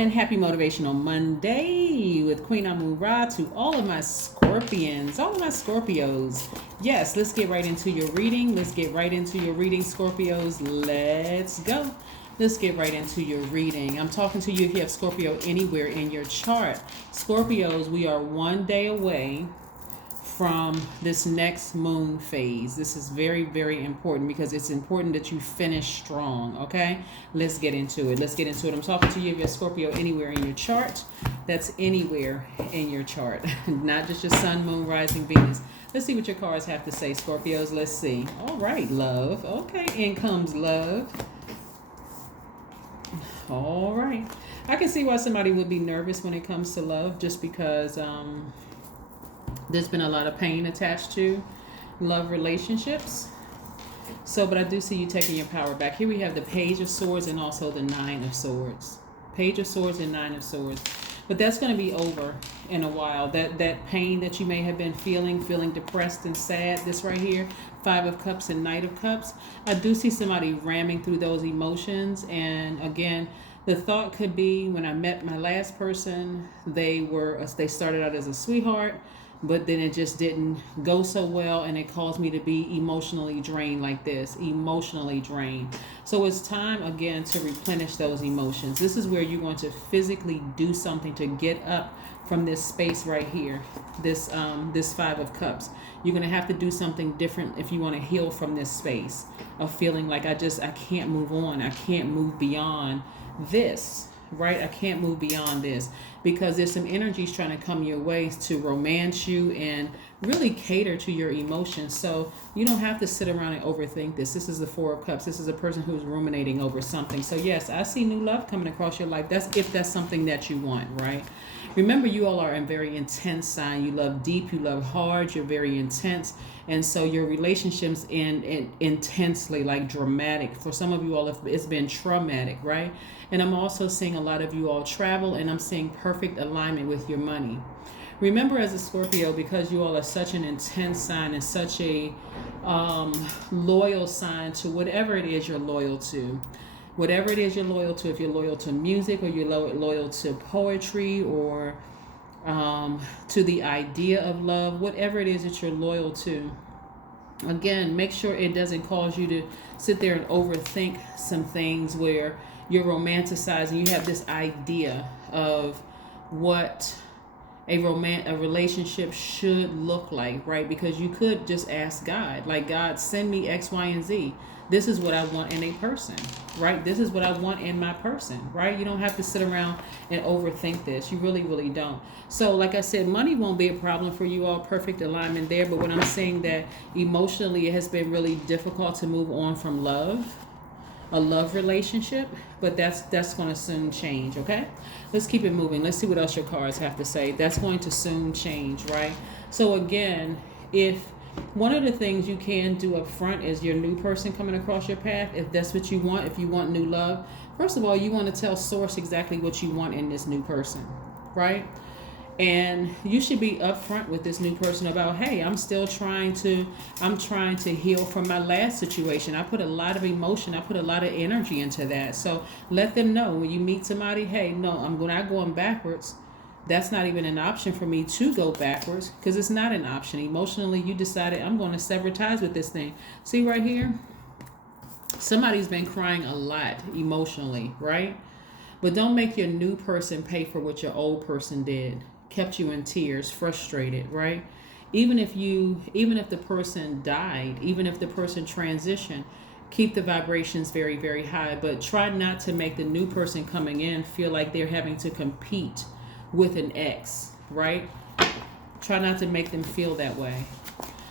and happy Motivational Monday with Queen Amun Ra to all of my Scorpions, all of my Scorpios. Yes, let's get right into your reading. Scorpios. Let's go. Let's get right into your reading. I'm talking to you if you have Scorpio anywhere in your chart. Scorpios, we are 1 day away from this next moon phase. This is very, very important because it's important that you finish strong, okay? Let's get into it. I'm talking to you if you have Scorpio anywhere in your chart. That's anywhere in your chart, not just your sun, moon, rising, Venus. Let's see what your cards have to say, Scorpios. Let's see. All right, love. Okay, in comes love. All right. I can see why somebody would be nervous when it comes to love, just because there's been a lot of pain attached to love relationships. So, but I do see you taking your power back. Here we have the Page of Swords and also the Nine of Swords. Page of Swords and Nine of Swords. But that's going to be over in a while. That pain that you may have been feeling depressed and sad, this right here, Five of Cups and Knight of Cups. I do see somebody ramming through those emotions. And again, the thought could be, when I met my last person, they started out as a sweetheart, but then it just didn't go so well, and it caused me to be emotionally drained like this, emotionally drained. So it's time again to replenish those emotions. This is where you're going to physically do something to get up from this space right here, this Five of Cups. You're going to have to do something different if you want to heal from this space of feeling like I can't move on. I can't move beyond this. Right? I can't move beyond this, because there's some energies trying to come your way to romance you and really cater to your emotions. So you don't have to sit around and overthink this. This is the Four of Cups. This is a person who's ruminating over something. So yes, I see new love coming across your life. That's if that's something that you want, right? Remember, you all are a very intense sign. You love deep, you love hard, you're very intense. And so your relationships end intensely, like dramatic. For some of you all, it's been traumatic, right? And I'm also seeing a lot of you all travel, and I'm seeing perfect alignment with your money. Remember, as a Scorpio, because you all are such an intense sign and such a loyal sign to whatever it is you're loyal to. Whatever it is you're loyal to, if you're loyal to music, or you're loyal to poetry, or to the idea of love, whatever it is that you're loyal to, again, make sure it doesn't cause you to sit there and overthink some things where you're romanticizing. You have this idea of what a relationship should look like, right? Because you could just ask God, like, God, send me X, Y, and Z. This is what I want in a person, right? This is what I want in my person, right? You don't have to sit around and overthink this. You really, really don't. So like I said, money won't be a problem for you all. Perfect alignment there. But when I'm saying that emotionally, it has been really difficult to move on from love, a love relationship, but that's going to soon change. Okay, let's keep it moving. Let's see what else your cards have to say. That's going to soon change, right? So again, if one of the things you can do up front is your new person coming across your path, if that's what you want, if you want new love, first of all, you want to tell source exactly what you want in this new person, right? And you should be upfront with this new person about, hey, I'm trying to heal from my last situation. I put a lot of emotion, I put a lot of energy into that. So let them know when you meet somebody, hey, no, I'm not going backwards. That's not even an option for me to go backwards, because it's not an option. Emotionally, you decided, I'm going to sever ties with this thing. See right here? Somebody's been crying a lot emotionally, right? But don't make your new person pay for what your old person did. Kept you in tears, frustrated, right? Even if the person died, even if the person transitioned, keep the vibrations very, very high. But try not to make the new person coming in feel like they're having to compete with an ex, right? Try not to make them feel that way.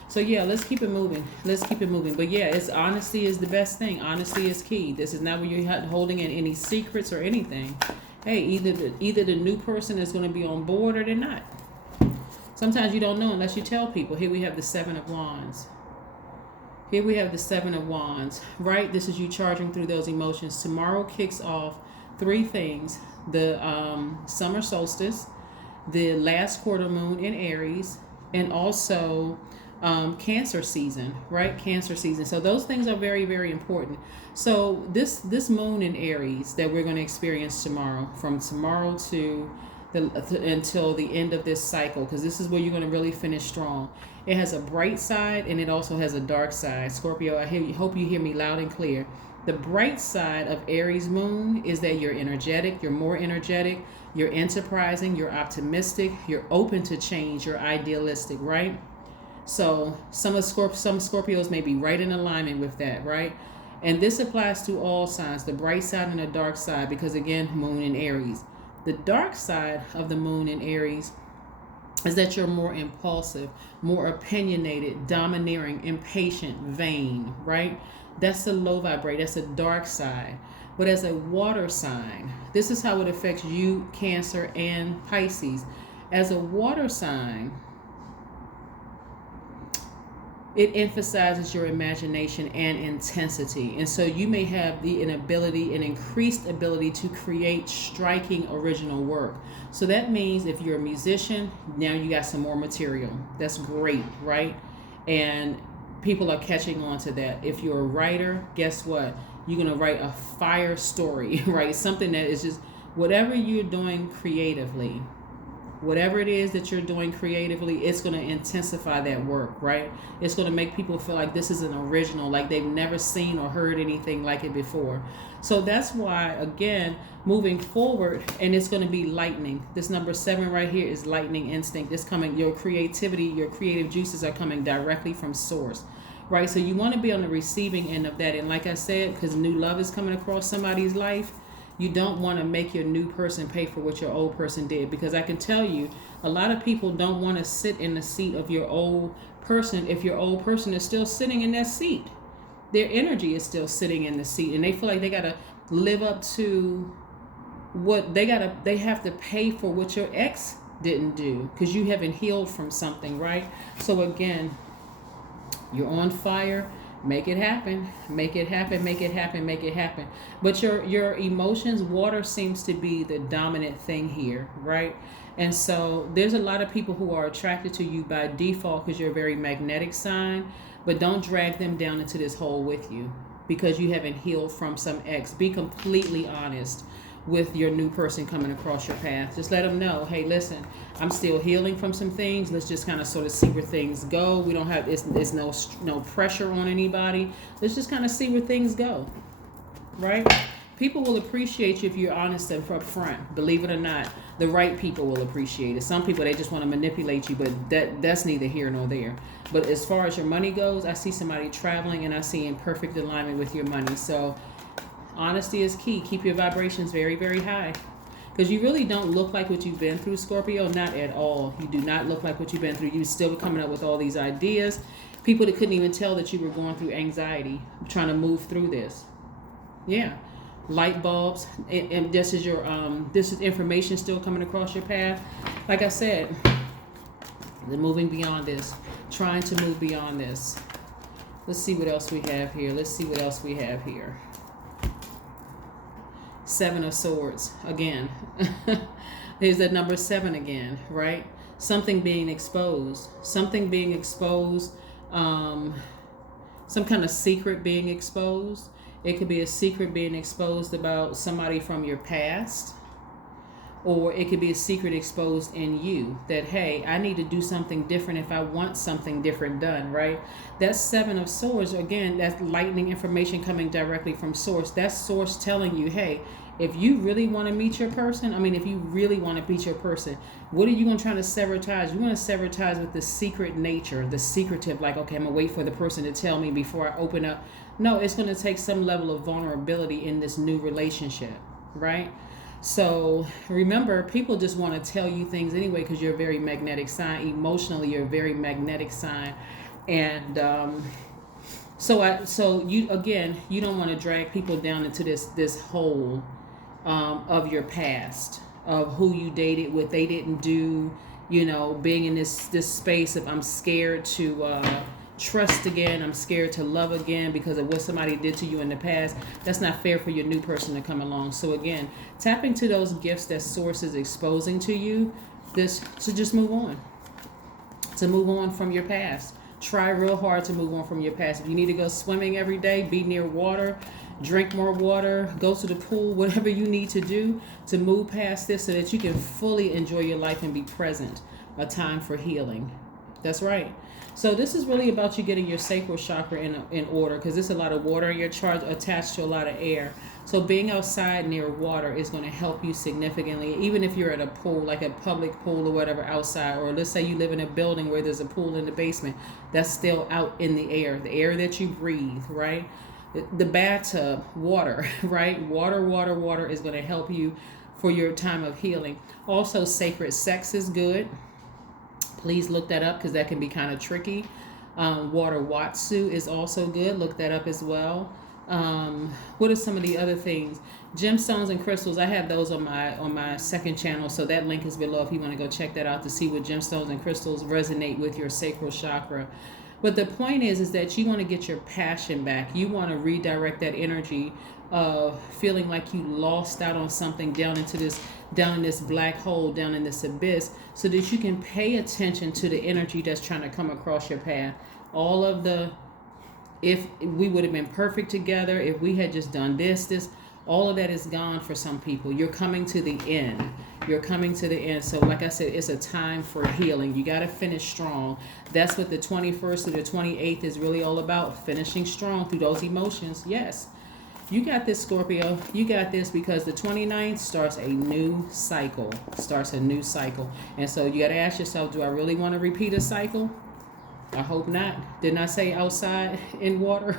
So yeah, let's keep it moving. But yeah, honesty is the best thing. Honesty is key. This is not where you're holding in any secrets or anything. Hey, either the new person is going to be on board or they're not. Sometimes you don't know unless you tell people. Here we have the Seven of Wands. Right? This is you charging through those emotions. Tomorrow kicks off 3 things. The summer solstice, the last quarter moon in Aries, and also Cancer season, right? Cancer season. So those things are very, very important. So this moon in Aries that we're going to experience tomorrow, from tomorrow to until the end of this cycle, because this is where you're going to really finish strong. It has a bright side and it also has a dark side. Scorpio, hope you hear me loud and clear. The bright side of Aries moon is that you're energetic, you're more energetic, you're enterprising, you're optimistic, you're open to change, you're idealistic, right? So some Scorpios may be right in alignment with that, right? And this applies to all signs, the bright side and the dark side, because again, moon in Aries. The dark side of the moon in Aries is that you're more impulsive, more opinionated, domineering, impatient, vain, right? That's the low vibrate. That's a dark side. But as a water sign, this is how it affects you, Cancer and Pisces. As a water sign, it emphasizes your imagination and intensity. And so you may have an increased ability to create striking original work. So that means if you're a musician, now you got some more material. That's great, right? And people are catching on to that. If you're a writer, guess what? You're going to write a fire story, right? Something that is just whatever you're doing creatively. Whatever it is that you're doing creatively, it's going to intensify that work, right? It's going to make people feel like this is an original, like they've never seen or heard anything like it before. So that's why, again, moving forward, and it's going to be lightning. This number 7 right here is lightning instinct. It's coming, your creativity, your creative juices are coming directly from source, right? So you want to be on the receiving end of that. And like I said, because new love is coming across somebody's life, you don't want to make your new person pay for what your old person did, because I can tell you a lot of people don't want to sit in the seat of your old person if your old person is still sitting in that seat. Their energy is still sitting in the seat and they feel like they got to live up to what they have to pay for what your ex didn't do, because you haven't healed from something, right? So again, you're on fire. Make it happen, make it happen, make it happen, make it happen. But your emotions, water seems to be the dominant thing here, right? And so there's a lot of people who are attracted to you by default because you're a very magnetic sign, but don't drag them down into this hole with you because you haven't healed from some ex. Be completely honest with your new person coming across your path. Just let them know, hey, listen, I'm still healing from some things. Let's just kind of sort of see where things go. We don't have, it's no pressure on anybody. Let's just kind of see where things go, right? People will appreciate you if you're honest and upfront. Believe it or not, the right people will appreciate it. Some people, they just want to manipulate you, but that's neither here nor there. But as far as your money goes, I see somebody traveling and I see in perfect alignment with your money. So honesty is key. Keep your vibrations very, very high. Because you really don't look like what you've been through, Scorpio. Not at all. You do not look like what you've been through. You're still coming up with all these ideas. People that couldn't even tell that you were going through anxiety, trying to move through this. Yeah. Light bulbs. And this is information still coming across your path. Like I said, they're moving beyond this. Trying to move beyond this. Let's see what else we have here. 7 of Swords again. There's that number 7 again, right? Something being exposed, some kind of secret being exposed. It could be a secret being exposed about somebody from your past, or it could be a secret exposed in you that, hey, I need to do something different if I want something different done, right? That's 7 of Swords. Again, that's lightning information coming directly from source. That's source telling you, hey, if you really want to meet your person, if you really want to meet your person, what are you going to try to sever ties? You want to sever ties with the secret nature, the secretive, like, okay, I'm going to wait for the person to tell me before I open up. No, it's going to take some level of vulnerability in this new relationship, right? So remember, people just want to tell you things anyway because you're a very magnetic sign. Emotionally, you're a very magnetic sign. And so you don't want to drag people down into this hole of your past, of who you dated, what they didn't do, being in this space of I'm scared to trust again, I'm scared to love again because of what somebody did to you in the past. That's not fair for your new person to come along. So again, tap into those gifts that source is exposing to you, to just move on from your past. Try real hard to move on from your past. If you need to go swimming every day, be near water, drink more water, go to the pool, whatever you need to do to move past this so that you can fully enjoy your life and be present. A time for healing. That's right. So this is really about you getting your sacral chakra in order, because there's a lot of water in your chart attached to a lot of air. So being outside near water is going to help you significantly, even if you're at a pool, like a public pool or whatever outside, or let's say you live in a building where there's a pool in the basement, that's still out in the air that you breathe, right? The bathtub, water, right? Water is going to help you for your time of healing. Also, sacred sex is good. Please look that up because that can be kind of tricky. Water Watsu is also good. Look that up as well. What are some of the other things? Gemstones and crystals. I have those on my second channel, so that link is below if you want to go check that out to see what gemstones and crystals resonate with your sacral chakra. But the point is that you want to get your passion back. You want to redirect that energy of feeling like you lost out on something down in this black hole, down in this abyss, so that you can pay attention to the energy that's trying to come across your path. All of the, if we would have been perfect together, if we had just done this, all of that is gone for some people. You're coming to the end. You're coming to the end. So like I said, it's a time for healing. You got to finish strong. That's what the 21st to the 28th is really all about, finishing strong through those emotions. Yes. You got this, Scorpio. You got this, because the 29th starts a new cycle. And so you got to ask yourself, do I really want to repeat a cycle? I hope not. Didn't I say outside in water?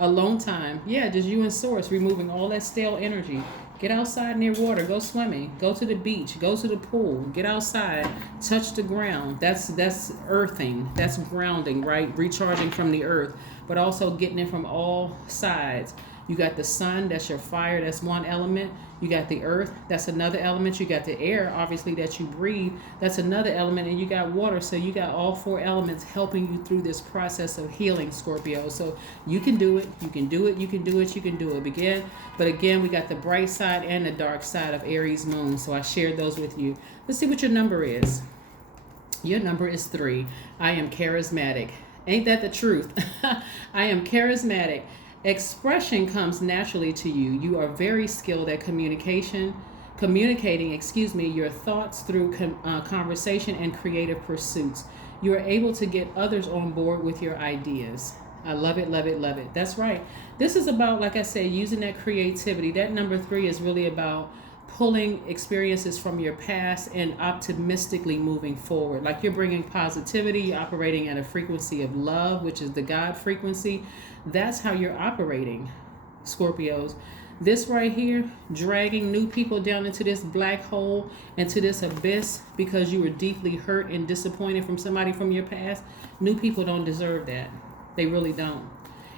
Alone time. Yeah, just you and Source, removing all that stale energy. Get outside near water. Go swimming. Go to the beach. Go to the pool. Get outside. Touch the ground. That's earthing. That's grounding, right? Recharging from the earth, but also getting it from all sides. You got the sun, that's your fire, that's one element. You got the earth, that's another element. You got the air, obviously, that you breathe, that's another element. And you got water, so you got all four elements helping you through this process of healing, Scorpio. So you can do it, you can do it, you can do it, you can do it. But again, we got the bright side and the dark side of Aries moon, so I shared those with you. Let's see what your number is. Your number is 3. I am charismatic. Ain't that the truth? I am charismatic. Expression comes naturally to you. You are very skilled at communicating, your thoughts through conversation and creative pursuits. You are able to get others on board with your ideas. I love it, love it, love it. That's right. This is about, like I said, using that creativity. That number 3 is really about pulling experiences from your past and optimistically moving forward. Like you're bringing positivity, operating at a frequency of love, which is the God frequency. That's how you're operating, Scorpios. This right here, dragging new people down into this black hole, into this abyss because you were deeply hurt and disappointed from somebody from your past. New people don't deserve that. They really don't.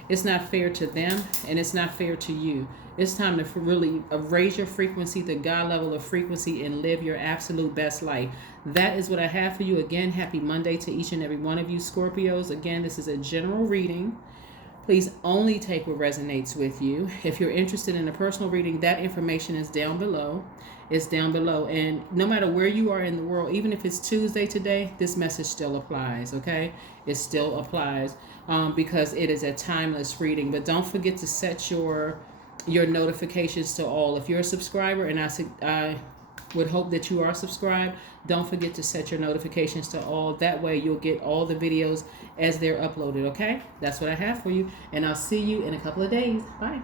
It's not fair to them, and it's not fair to you. It's time to really raise your frequency, the God level of frequency, and live your absolute best life. That is what I have for you. Again, happy Monday to each and every one of you, Scorpios. Again, this is a general reading. Please only take what resonates with you. If you're interested in a personal reading, that information is down below. It's down below. And no matter where you are in the world, even if it's Tuesday today, this message still applies, okay? It still applies because it is a timeless reading. But don't forget to set your notifications to all. If you're a subscriber, and I would hope that you are subscribed, don't forget to set your notifications to all. That way you'll get all the videos as they're uploaded, okay? That's what I have for you, and I'll see you in a couple of days. Bye.